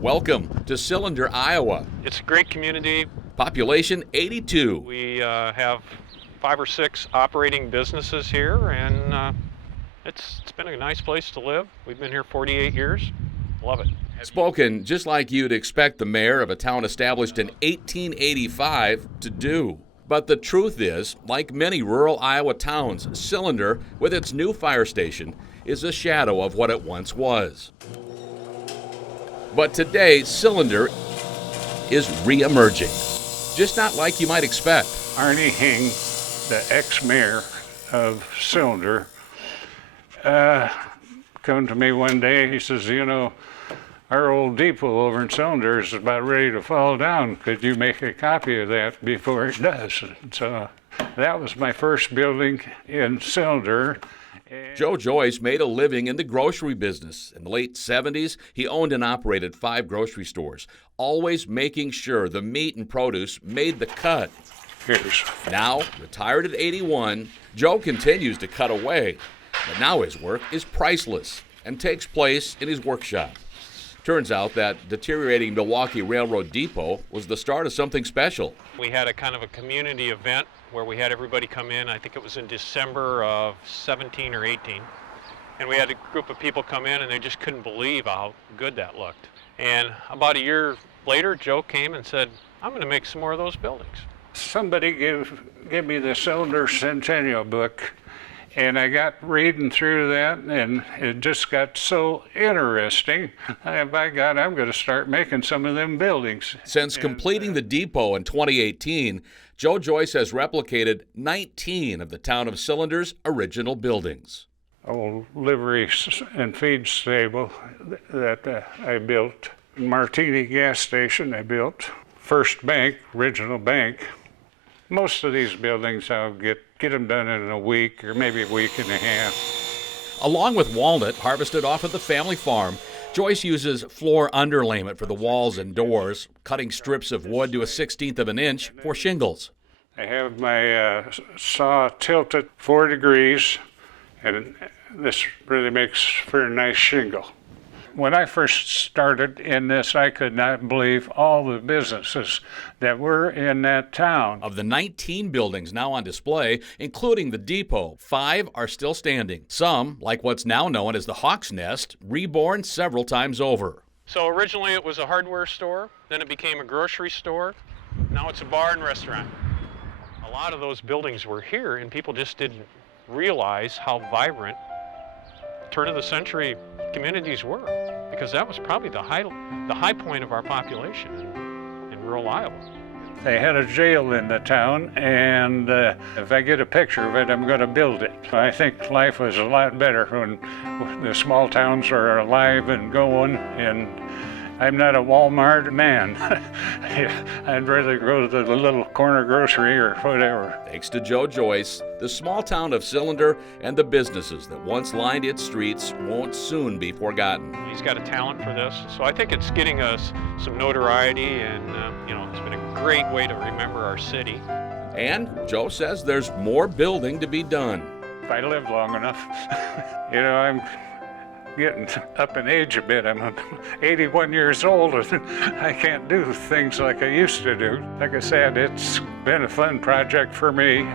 Welcome to Cylinder, Iowa. It's a great community. Population 82. We have 5 or 6 operating businesses here, and it's been a nice place to live. We've been here 48 years. Love it. Spoken just like you'd expect the mayor of a town established in 1885 to do. But the truth is, like many rural Iowa towns, Cylinder, with its new fire station, is a shadow of what it once was. But today, Cylinder is re-emerging, just not like you might expect. Arnie Hing, the ex-mayor of Cylinder, come to me one day. He says, you know, our old depot over in Cylinder is about ready to fall down. Could you make a copy of that before it does? And so that was my first building in Cylinder. Joe Joyce made a living in the grocery business. In the late 70s, he owned and operated 5 grocery stores, always making sure the meat and produce made the cut. Now, retired at 81, Joe continues to cut away, but now his work is priceless and takes place in his workshop. Turns out that deteriorating Milwaukee Railroad Depot was the start of something special. We had a kind of a community event where we had everybody come in. I think it was in December of 17 or 18. And we had a group of people come in and they just couldn't believe how good that looked. And about a year later, Joe came and said, I'm going to make some more of those buildings. Somebody gave me the Cylinder Centennial book, and I got reading through that, and it just got so interesting. By God, I'm going to start making some of them buildings. Since completing the depot in 2018, Joe Joyce has replicated 19 of the town of Cylinder's original buildings. Old livery and feed stable that I built. Martini gas station I built. First bank, original bank. Most of these buildings I'll get them done in a week or maybe a week and a half. Along with walnut harvested off of the family farm, Joyce uses floor underlayment for the walls and doors, cutting strips of wood to a 1/16 of an inch for shingles. I have my saw tilted 4 degrees, and this really makes for a nice shingle. When I first started in this, I could not believe all the businesses that were in that town. Of the 19 buildings now on display, including the depot, 5 are still standing. Some, like what's now known as the Hawk's Nest, reborn several times over. So originally it was a hardware store, then it became a grocery store, now it's a bar and restaurant. A lot of those buildings were here and people just didn't realize how vibrant turn-of-the-century communities were, because that was probably the high point of our population in rural Iowa. They had a jail in the town, and if I get a picture of it, I'm going to build it. I think life was a lot better when the small towns are alive and going, and I'm not a Walmart man. I'd rather go to the little corner grocery or whatever. Thanks to Joe Joyce, the small town of Cylinder and the businesses that once lined its streets won't soon be forgotten. He's got a talent for this, so I think it's getting us some notoriety, and it's been a great way to remember our city. And Joe says there's more building to be done. If I live long enough, I'm getting up in age a bit. I'm 81 years old and I can't do things like I used to do. Like I said, it's been a fun project for me.